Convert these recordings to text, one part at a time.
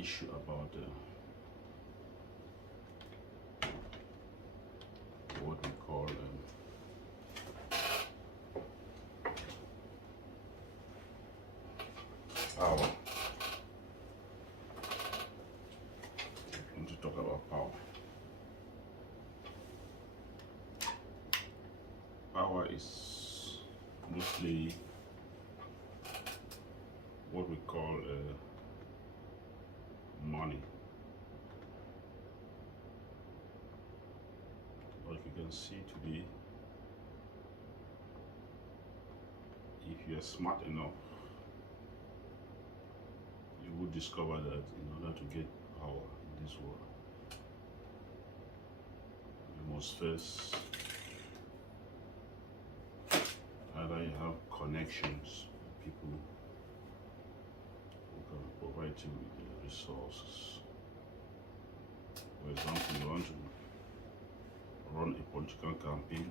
issue about what we call power. I want to talk about power. Power is mostly what we call money. But if you can see today, if you are smart enough, you will discover that in order to get power in this world, you must first either you have connections with people who can provide you with the resources. For example, you want to run a political campaign.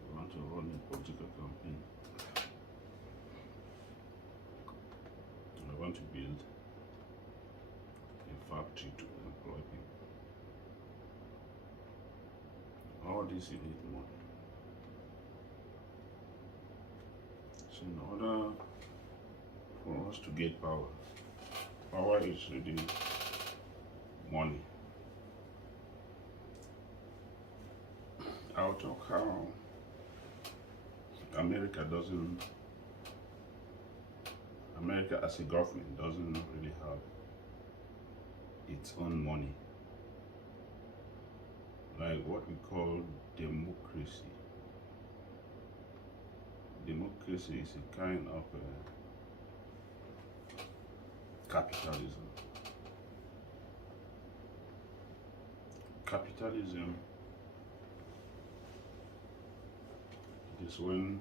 You want to run a political campaign. I want to build a factory to employ people. All this you need money. So in order for us to get power, power is really money. I'll talk how America as a government doesn't really have its own money. Like what we call democracy. Democracy is a kind of capitalism. Capitalism is when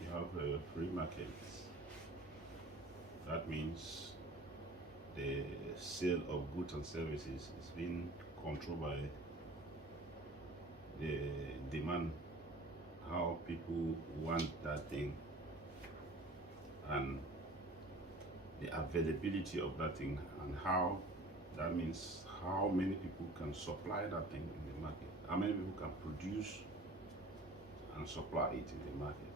you have free markets. That means the sale of goods and services is being controlled by the demand, how people want that thing, and the availability of that thing, and how that means how many people can supply that thing in the market, how many people can produce and supply it in the market.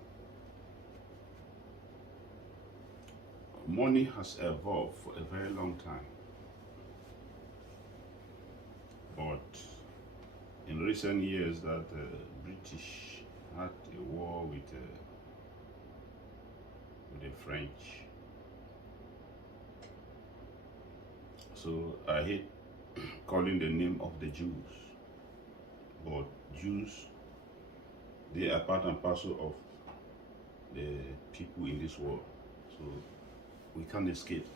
Money has evolved for a very long time, but in recent years that British had a war with the French. So I hate calling the name of the Jews, but Jews, they are part and parcel of the people in this world. So we can't escape.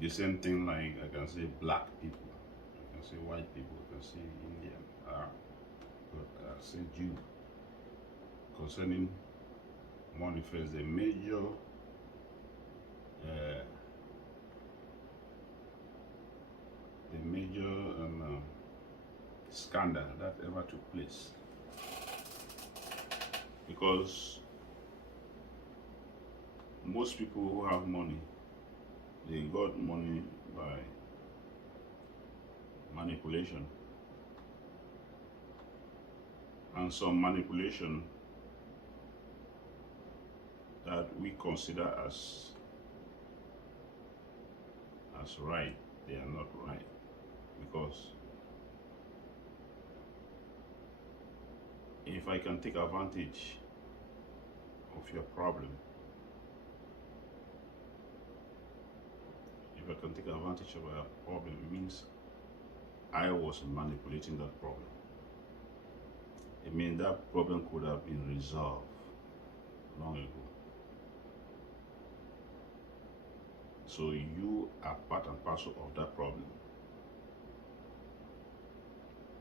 The same thing like I can say black people, I can say white people, I can say Indian, but I say Jew. Concerning money first, the major scandal that ever took place, because most people who have money, they got money by manipulation, and some manipulation that we consider as right, they are not right, because if I can take advantage of your problem, if I can take advantage of your problem, it means I was manipulating that problem. It means that problem could have been resolved long ago. So you are part and parcel of that problem.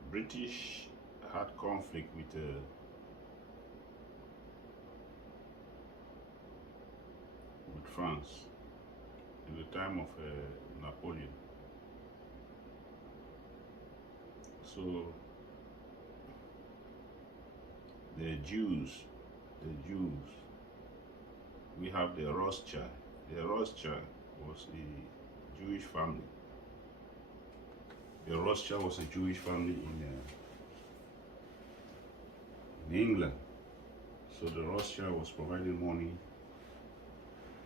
British had conflict with France in the time of Napoleon. So the Jews the Jews, we have the Rothschild. The Rothschild was a Jewish family. The Rothschild was a Jewish family in England. So the Rothschild was providing money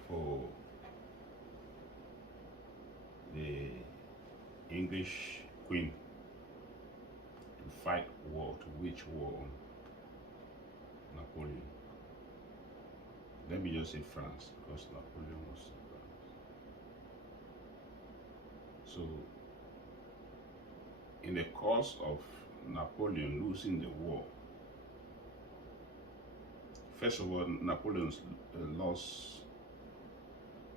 for the English queen to fight war, to wage war on Napoleon. Let me just say France, because Napoleon was in France. So, in the course of Napoleon losing the war, first of all, Napoleon's loss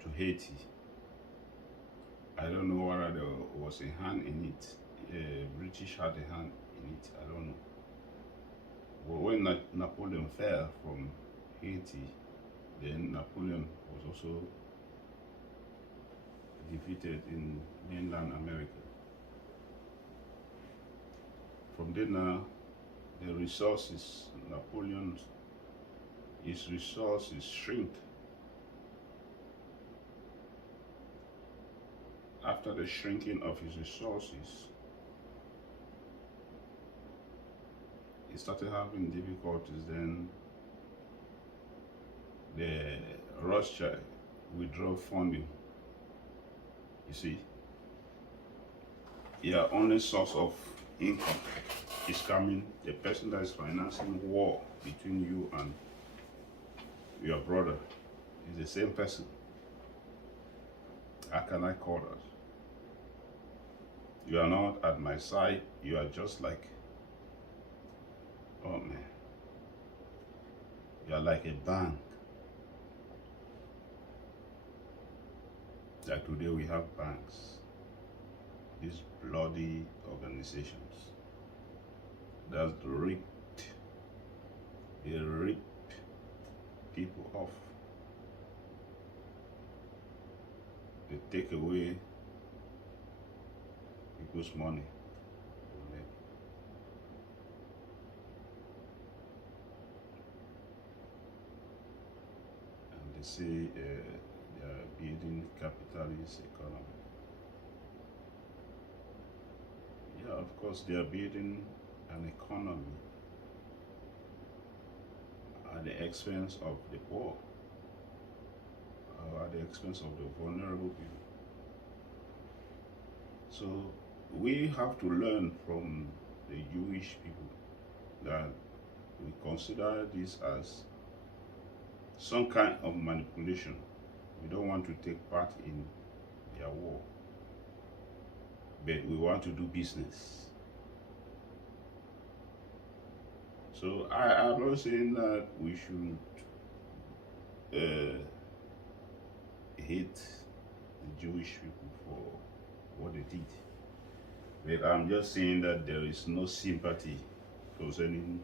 to Haiti. I don't know whether there was a hand in it. British had a hand in it. I don't know. But when Napoleon fell from Haiti, then Napoleon was also defeated in mainland America. From then on, the resources, his resources shrink. After the shrinking of his resources, he started having difficulties. Then the Rothschild withdraw funding. You see, your only source of income is coming. The person that is financing war between you and your brother is the same person. How can I call that? You are not at my side. You are just like, oh man, you are like a bank. Like today we have banks, these bloody organizations that they rip people off. They take away people's money from them. And they say they are building capitalist economy. Yeah, of course they are building an economy at the expense of the poor, or at the expense of the vulnerable people. So we have to learn from the Jewish people that we consider this as some kind of manipulation. We don't want to take part in their war, but we want to do business. So I'm not saying that we should hate the Jewish people for what they did. But I'm just saying that there is no sympathy concerning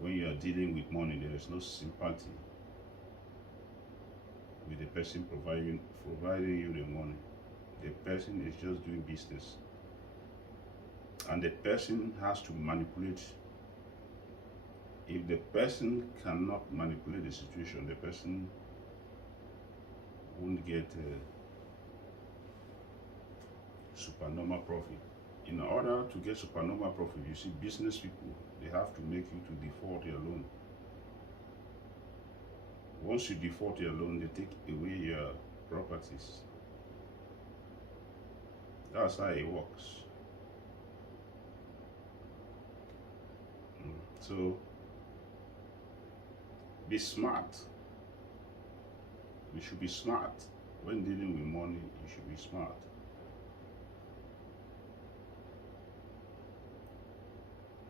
when you are dealing with money. There is no sympathy with the person providing you the money. The person is just doing business, and the person has to manipulate. If the person cannot manipulate the situation, the person won't get supernormal profit. In order to get supernormal profit, you see, business people, they have to make you to default your loan. Once you default your loan, they take away your properties. That's how it works. So be smart. We should be smart. When dealing with money, you should be smart.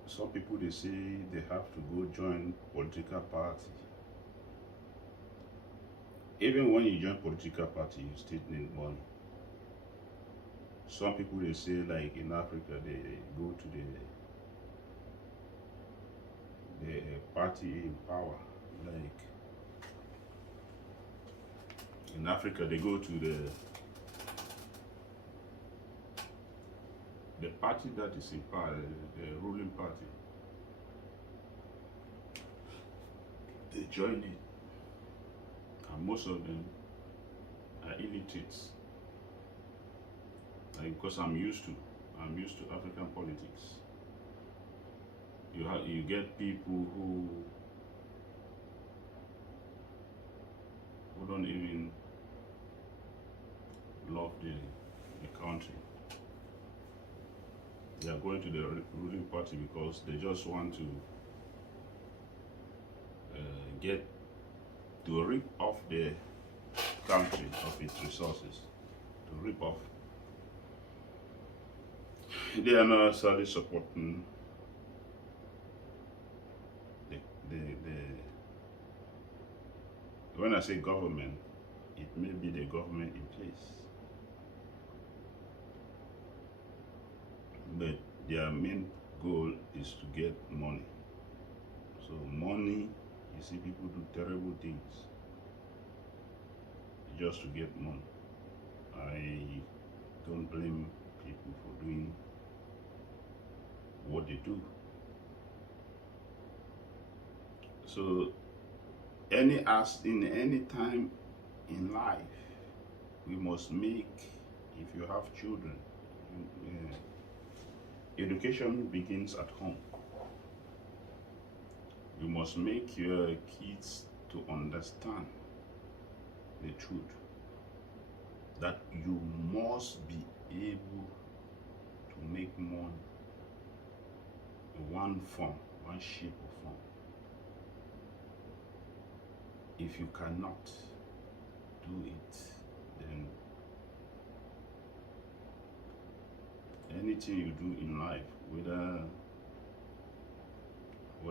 Some people, they say they have to go join political party. Even when you join political party, you still need money. Some people, they say, like in Africa, they go to the party in power. Like in Africa, they go to the party that is in power, the ruling party. they join it, and most of them are illiterates. Like, because I'm used to African politics. You get people who don't even love the country. They are going to the ruling party because they just want to get to rip off the country of its resources, to rip off. They are not necessarily supporting the when I say government, it may be the government in place, but their main goal is to get money. So money, you see people do terrible things just to get money. I don't blame people for doing what they do. So in any time in life, we must make, if you have children, education begins at home. You must make your kids to understand the truth, that you must be able to make money in one form, one shape or form. If you cannot do it, then anything you do in life,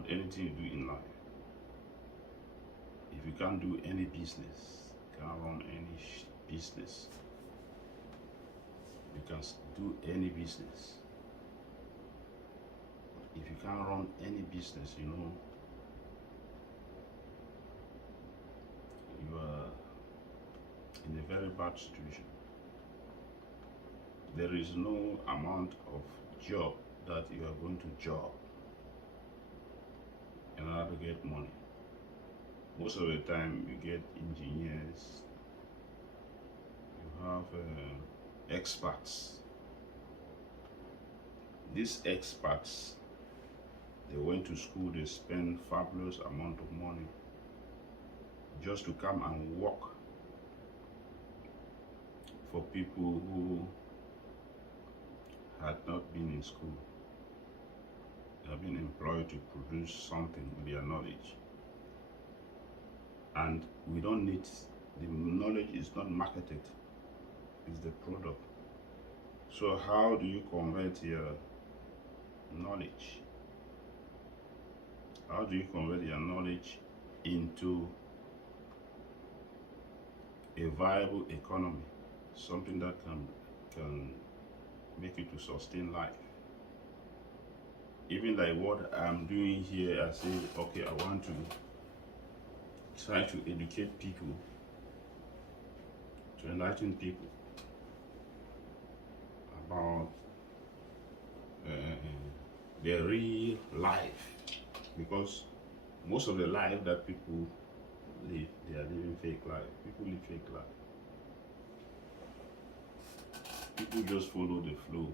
anything you do in life, if you can't do any business, can't run any business, you can do any business. If you can't run any business, you are in a very bad situation. There is no amount of job that you are going to job in order to get money. Most of the time you get engineers, you have experts. These experts, they went to school, they spend fabulous amount of money just to come and work for people who had not been in school. They have been employed to produce something with their knowledge. And we don't need, the knowledge is not marketed, it's the product. So how do you convert your knowledge? How do you convert your knowledge into a viable economy, something that can make you to sustain life? Even like what I'm doing here, I say, okay, I want to try to educate people, to enlighten people about their real life, because most of the life that people live, they are living fake life. People live fake life. People just follow the flow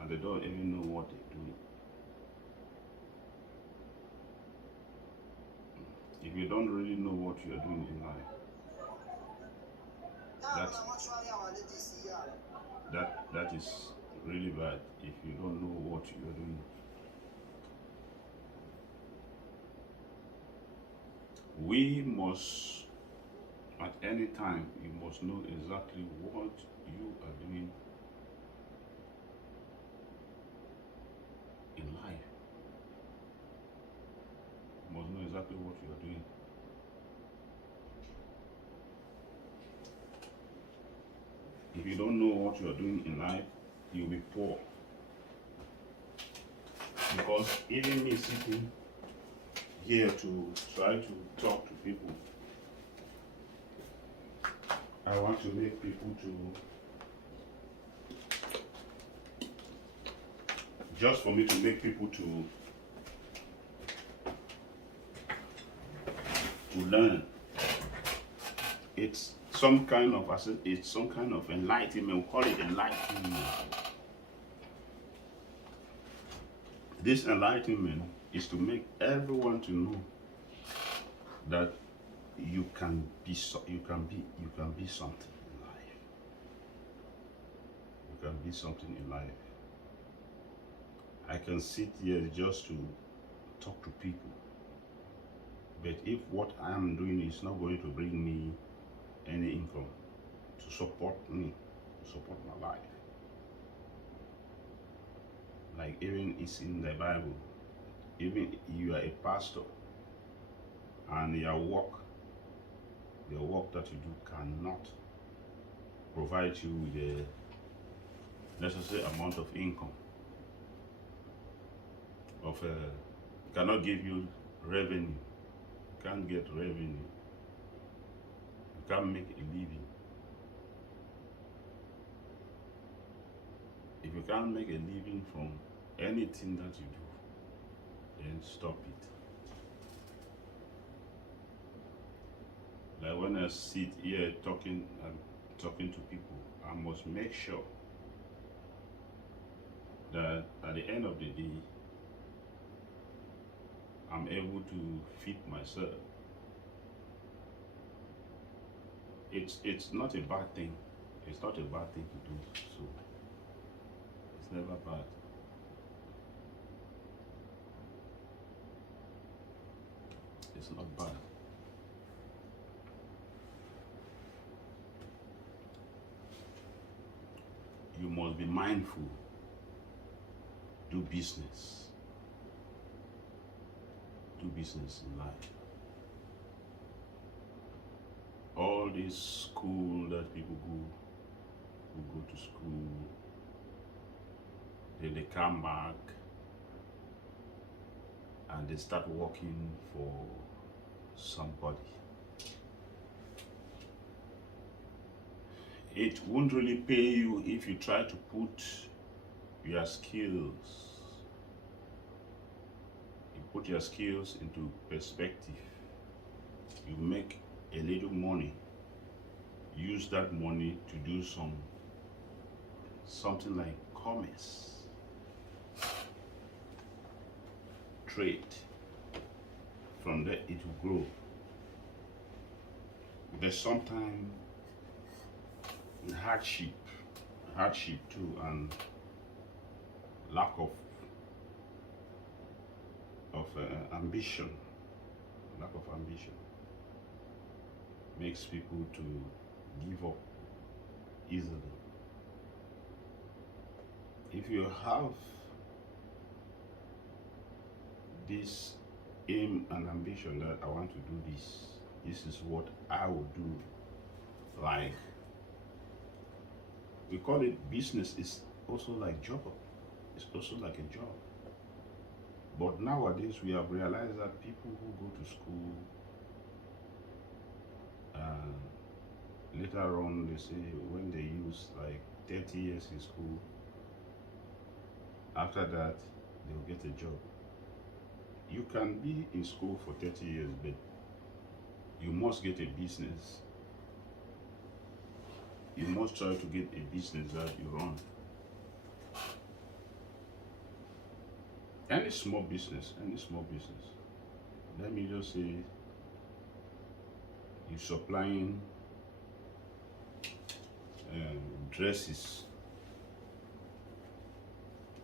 and they don't even know what they're doing. If you don't really know what you're doing in life, that is really bad. If you don't know what you're doing, we must, at any time, you must know exactly what you are doing in life. You must know exactly what you are doing. If you don't know what you are doing in life, you'll be poor. Because even me sitting here to try to talk to people, I want to make people to, just for me to make people to to learn. It's some kind of enlightenment. We call it enlightenment. This enlightenment is to make everyone to know that you can be something in life. You can be something in life. I can sit here just to talk to people, but if what I am doing is not going to bring me any income to support me, to support my life, like even it's in the Bible, even you are a pastor and your work that you do cannot provide you with the necessary amount of income, cannot give you revenue, you can't get revenue, you can't make a living. If you can't make a living from anything that you do, then stop it. Like when I sit here talking to people, I must make sure that at the end of the day, I'm able to feed myself. It's not a bad thing. It's not a bad thing to do so. It's never bad. It's not bad. You must be mindful. Do business. Do business in life. All this school that people go, who go to school, then they come back and they start working for somebody. It won't really pay you if you try to put your skills, put your skills into perspective. You make a little money, use that money to do something like commerce, trade. From there it will grow. There's sometimes hardship too, and lack of ambition. Lack of ambition makes people to give up easily. If you have this aim and ambition that I want to do this is what I will do. Like, we call it business, is also like job. It's also like a job. But nowadays we have realized that people who go to school, later on they say when they use like 30 years in school, after that they'll get a job. You can be in school for 30 years, but you must get a business. You must try to get a business that you run. Any small business. Let me just say, you're supplying dresses.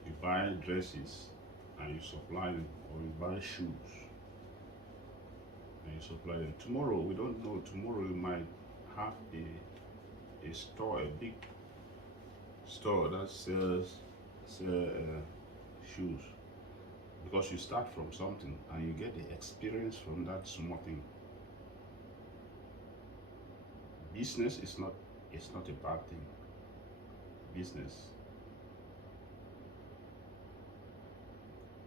You buy dresses and you supply them, or you buy shoes and you supply them. Tomorrow, we don't know, tomorrow you might have a store, a big store that sells shoes, because you start from something and you get the experience from that small thing. Business is not a bad thing. Business.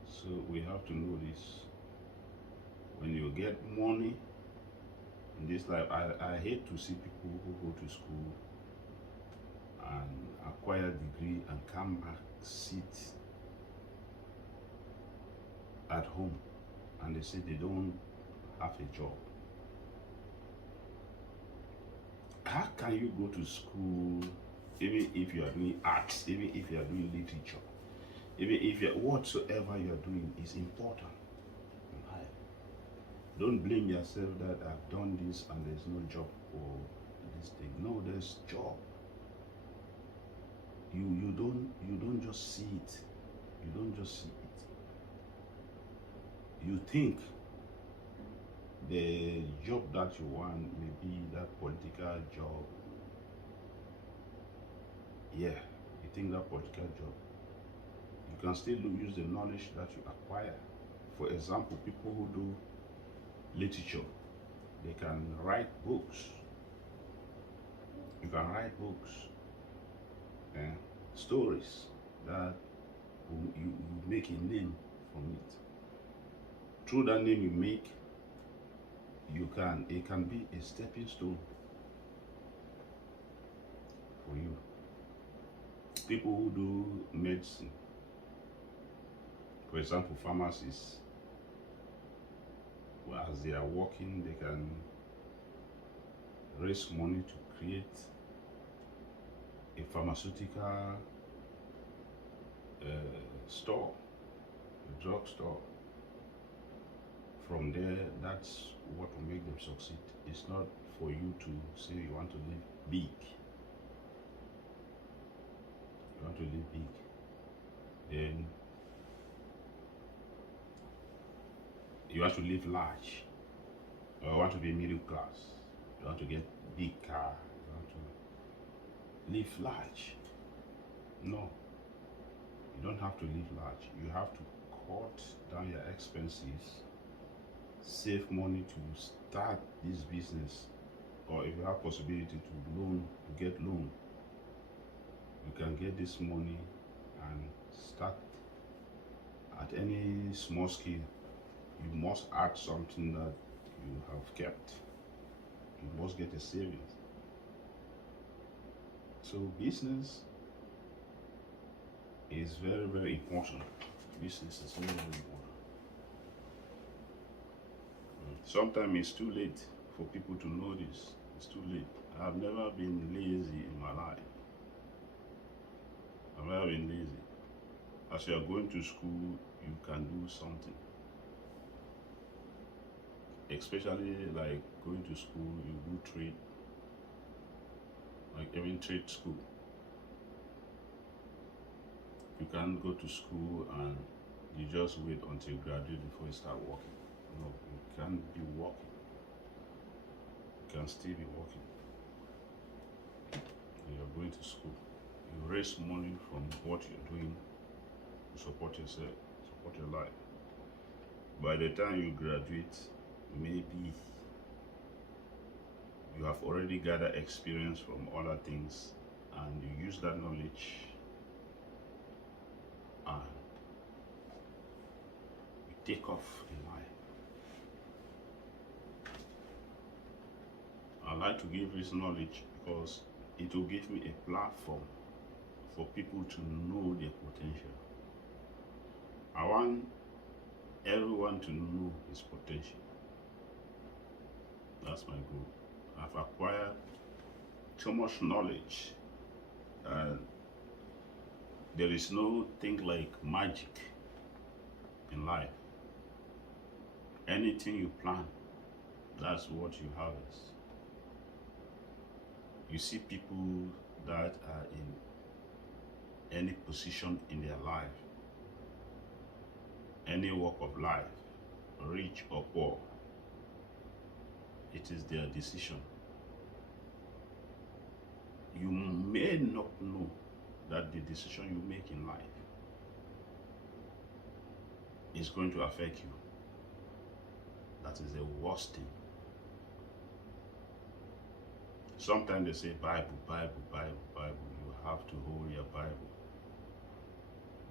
So we have to know this. When you get money in this life, I hate to see people who go to school and acquire a degree and come back, sit at home, and they say they don't have a job. how can you go to school even if you are doing arts, even if you are doing literature, even if you whatsoever you are doing is important in life. Don't blame yourself that I've done this and there's no job for this thing. No, there's job. You don't just see it. You don't just see it. You think the job that you want may be that political job. Yeah, you think that political job. You can still use the knowledge that you acquire. For example, people who do literature, they can write books. You can write books and stories that you make a name from it. Through that name you make, it can be a stepping stone for you. People who do medicine, for example, pharmacists, well, as they are working, they can raise money to create a pharmaceutical store, a drug store. From there, that's what will make them succeed. It's not for you to say you want to live big. You want to live big, then you have to live large. Or you want to be middle class. You want to get big car. You want to live large. No, you don't have to live large. You have to cut down your expenses, save money to start this business, or if you have possibility to get loan, you can get this money and start at any small scale. You must add something that you have kept. You must get a savings. So business is very, very important. Business is very, very important. Sometimes it's too late for people to know this. It's too late. I've never been lazy in my life. I've never been lazy. As you are going to school, you can do something. Especially like going to school, you do trade, like even trade school. You can't go to school and you just wait until you graduate before you start working. No, you can't be working. You can still be working. You're going to school. You raise money from what you're doing to support yourself, support your life. By the time you graduate, maybe you have already gathered experience from other things and you use that knowledge and you take off in life. I like to give this knowledge because it will give me a platform for people to know their potential. I want everyone to know his potential. That's my goal. I've acquired so much knowledge, and there is no thing like magic in life. Anything you plant, that's what you harvest. You see people that are in any position in their life, any walk of life, rich or poor, it is their decision. You may not know that the decision you make in life is going to affect you. That is the worst thing. Sometimes they say Bible, Bible, Bible, Bible. You have to hold your Bible.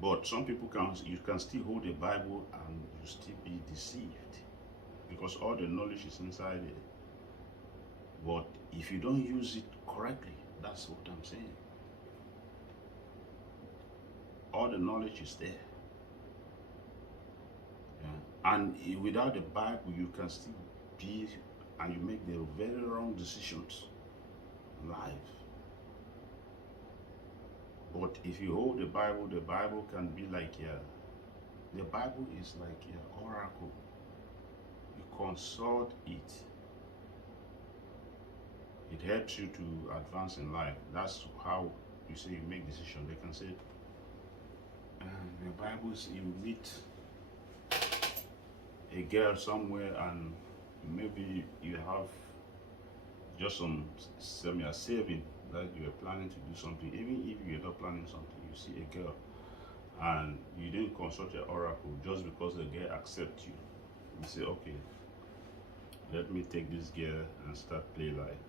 But some people you can still hold the Bible and you still be deceived because all the knowledge is inside it. But if you don't use it correctly, that's what I'm saying. All the knowledge is there. Yeah. And without the Bible, you can still be, and you make the very wrong decisions. life. But if you hold the Bible can be like the Bible is like your oracle. You consult it. It helps you to advance in life. That's how you say you make decisions. They can say, the Bibles, you meet a girl somewhere and maybe you have just some you're saving that you are planning to do something. Even if you're not planning something, you see a girl and you didn't consult your oracle just because the girl accepts you. You say, okay, let me take this girl and start play life.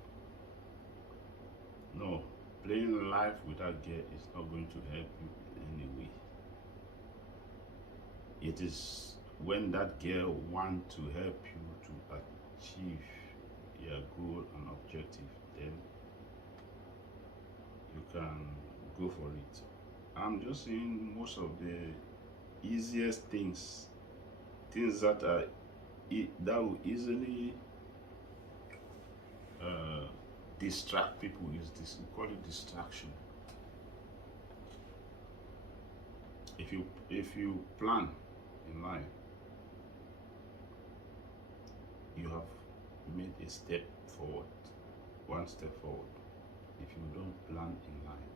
No, playing life with that girl is not going to help you in any way. It is when that girl wants to help you to achieve your goal and objective, then you can go for it. I'm just saying most of the easiest things that are that will easily distract people is this. We call it distraction. If you plan in life, you have made a step forward, one step forward. If you don't plan in life,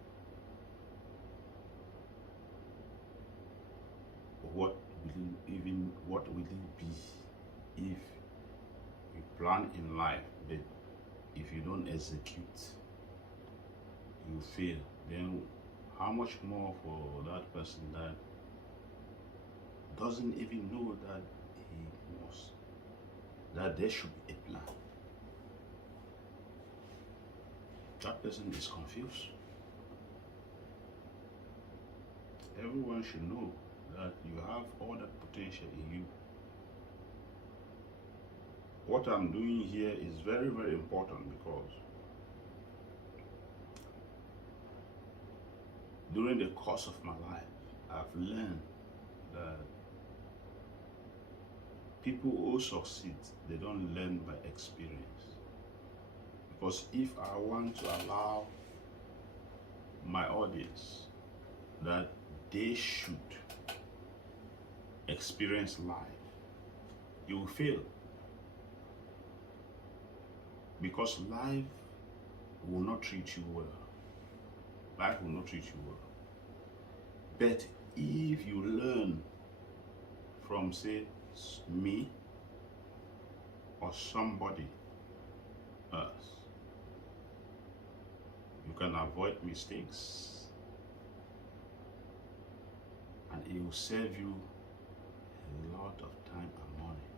what will it be if you plan in life but if you don't execute, you fail? Then how much more for that person that doesn't even know that that there should be a plan? That person is confused. Everyone should know that you have all that potential in you. What I'm doing here is very, very important because during the course of my life, I've learned that people who succeed, they don't learn by experience. Because if I want to allow my audience that they should experience life, you will fail. Because life will not treat you well. Life will not treat you well. But if you learn from, say, me or somebody else, you can avoid mistakes and it will save you a lot of time and money.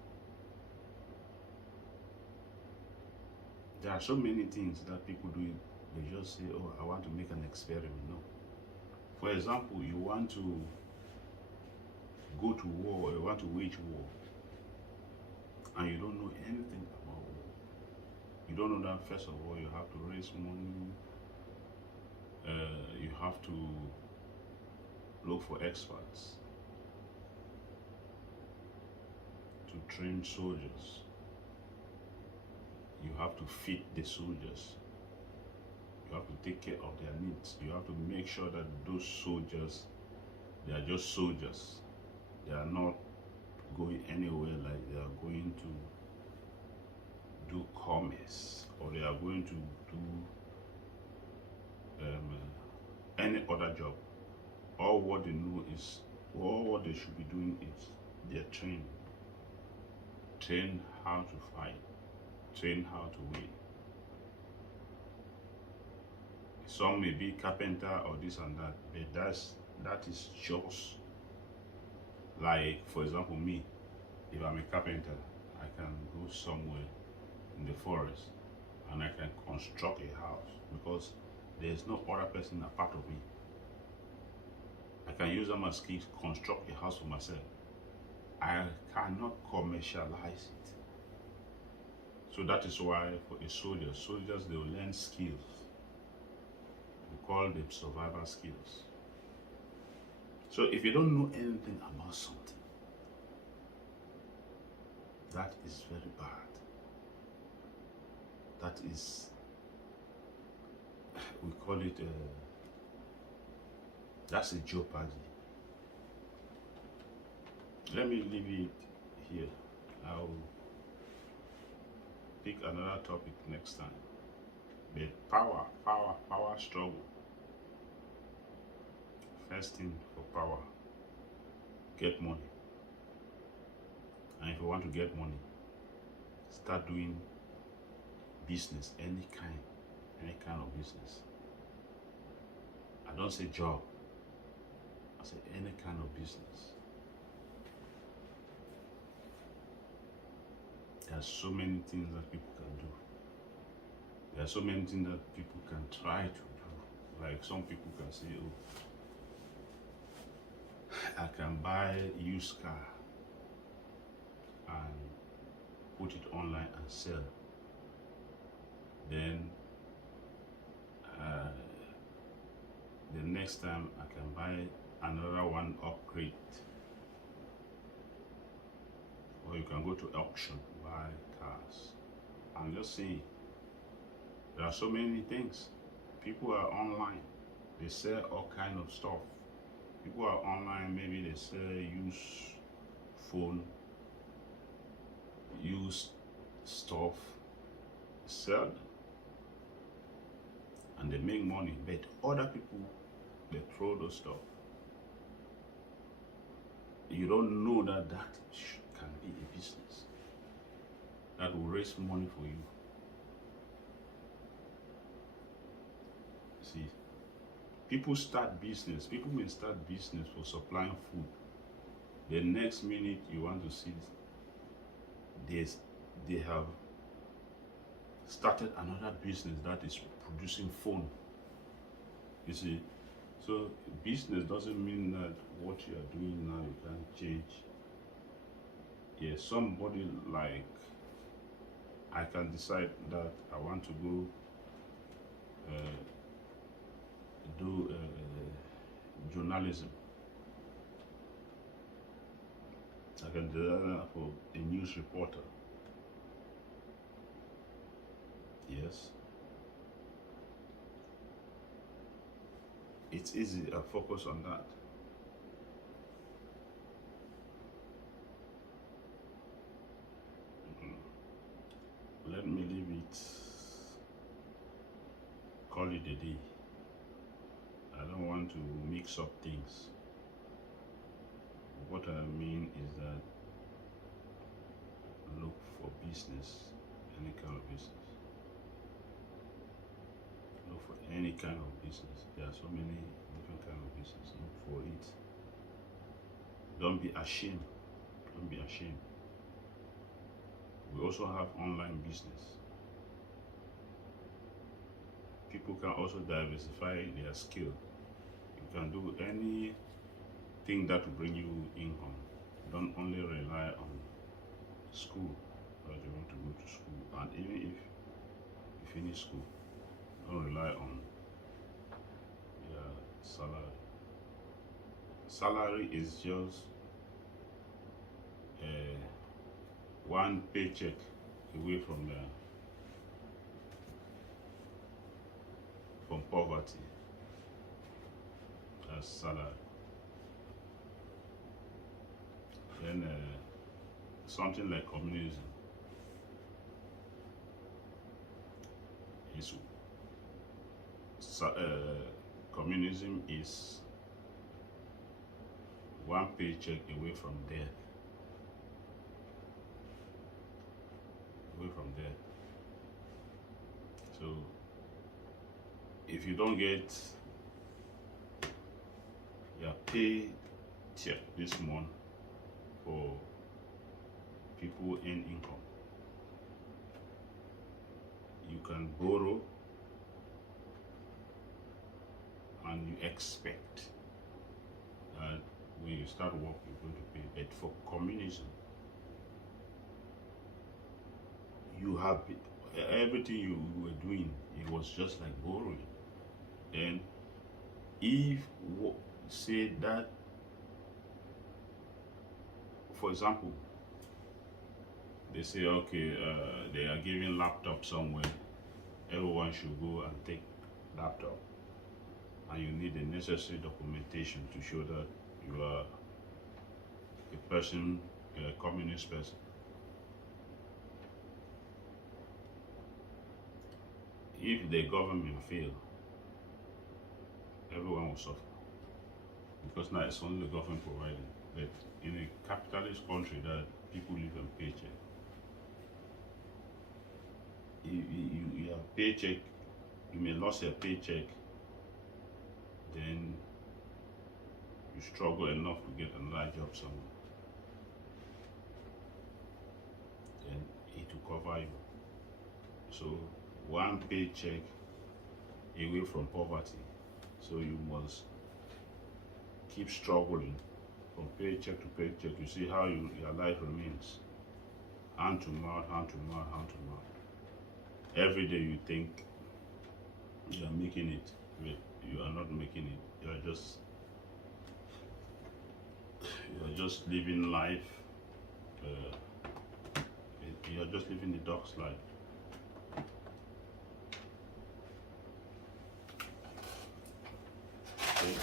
There are so many things that people do. They just say, oh, I want to make an experiment. No. For example, you want to go to war, or you want to wage war, and you don't know anything about war. You don't know that first of all, you have to raise money, you have to look for experts to train soldiers. You have to feed the soldiers. You have to take care of their needs. You have to make sure that those soldiers, they are just soldiers. They are not going anywhere like they are going to do commerce or they are going to do any other job. All what they know is, all what they should be doing is they're trained. Train how to fight. Train how to win. Some may be carpenter or this and that, but that is just like, for example, me. If I'm a carpenter, I can go somewhere in the forest and I can construct a house because there's no other person apart of me. I can use my skills to construct a house for myself. I cannot commercialize it. So that is why for a soldiers they will learn skills. We call them survival skills. So if you don't know anything about something, that is very bad. That is we call it, that's a jeopardy. Let me leave it here. I'll pick another topic next time. But power struggle. First thing for power, get money. And if you want to get money, start doing business, any kind of business. I don't say job, I say any kind of business. There are so many things that people can do. There are so many things that people can try to do. Like some people can say, oh, I can buy a used car and put it online and sell. Then the next time I can buy another one, upgrade. Or you can go to auction, buy cars. I'm just saying, there are so many things. People are online, they sell all kind of stuff. People are online, maybe they sell used phone, used stuff, sell them. And they make money, but other people, they throw those stuff. You don't know that can be a business that will raise money for you. See, people start business. People may start business for supplying food. The next minute you want to see they have started another business that is producing phone. You see, so business doesn't mean that what you are doing now you can't change. Yeah, somebody like I can decide that I want to go do journalism. I can do that for a news reporter. Yes. It's easy. I focus on that. Let me leave it. Call it a day. I don't want to mix up things. What I mean is that look for business, any kind of business. Look for any kind of business. There are so many different kind of business. Look for it. Don't be ashamed. Don't be ashamed. We also have online business. People can also diversify their skill. You can do anything that will bring you income. Don't only rely on school, that you want to go to school. And even if you finish school, don't rely on your salary. Salary is just one paycheck away from poverty. That's salary. Then something like communism is communism is one paycheck away from death. Away from death. So if you don't get your pay check this month, for people in income, you can borrow and you expect that when you start work you're going to pay. But for communism, you have everything you were doing, it was just like borrowing. And if say that, for example, they say, okay, they are giving laptop somewhere, everyone should go and take laptop, and you need the necessary documentation to show that you are a person, a communist person. If the government fail, everyone will suffer because now it's only the government providing. But in a capitalist country that people live on paycheck, you have paycheck, you may lose your paycheck, then you struggle enough to get another job somewhere. Then it will cover you. So one paycheck away from poverty. So you must keep struggling from paycheck to paycheck to see how your life remains. Hand to mouth, hand to mouth, hand to mouth. Every day you think you are making it, but you are not making it. You are just living life. You are just living the dog's life. Okay?